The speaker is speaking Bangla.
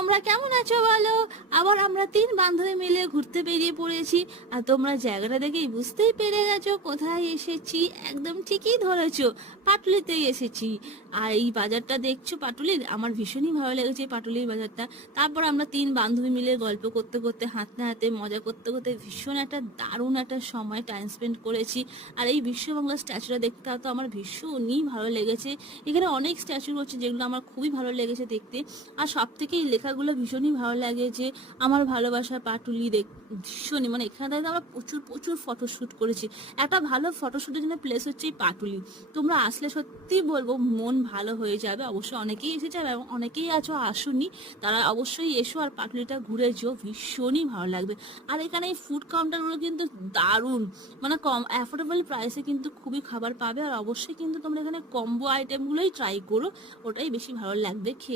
তোমরা কেমন আছো বলো? আবার আমরা 3 বান্ধবী মিলে ঘুরতে বেরিয়ে পড়েছি। আর তোমরা জায়গাটা দেখেই বুঝতেই পেরে গেছো কোথায় এসেছি। একদম ঠিকই ধরেছো, পাটুলিতেই এসেছি। আর এই বাজারটা দেখছো পাটুলির, আমার ভীষণই ভালো লেগেছে এই পাটুলির বাজারটা। তারপর আমরা 3 বান্ধবী মিলে গল্প করতে করতে, হাঁটতে হাঁটতে, মজা করতে করতে ভীষণ একটা দারুণ একটা সময় টাইম স্পেন্ড করেছি। আর এই বিশ্ববাংলা স্ট্যাচুটা দেখতে তো আমার ভীষণই ভালো লেগেছে। এখানে অনেক স্ট্যাচু রয়েছে যেগুলো আমার খুবই ভালো লেগেছে দেখতে। আর সব থেকে এই লেখাগুলো ভীষণই ভালো লাগে যে আমার ভালোবাসার পাটুলি ভীষণই, মানে এখানে দেখতে আমরা প্রচুর প্রচুর ফটোশ্যুট করেছি। একটা ভালো ফটোশ্যুটের জন্য প্লেস হচ্ছে এই পাটুলি। তোমরা আসলে সত্যি বলবো মন ভালো হয়ে যাবে। অবশ্যই অনেকেই এসে যাবে এবং অনেকেই আছো আসুনি, তারা অবশ্যই এসো আর পাটুলিটা ঘুরে যেও, ভীষণই ভালো লাগবে। আর এখানে এই ফুড কাউন্টারগুলো কিন্তু দারুণ, মানে কম অ্যাফোর্ডেবল প্রাইসে কিন্তু খুবই খাবার পাবে। আর অবশ্যই কিন্তু তোমরা এখানে কম্বো আইটেমগুলোই ট্রাই করো, ওটাই বেশি ভালো লাগবে খেয়ে।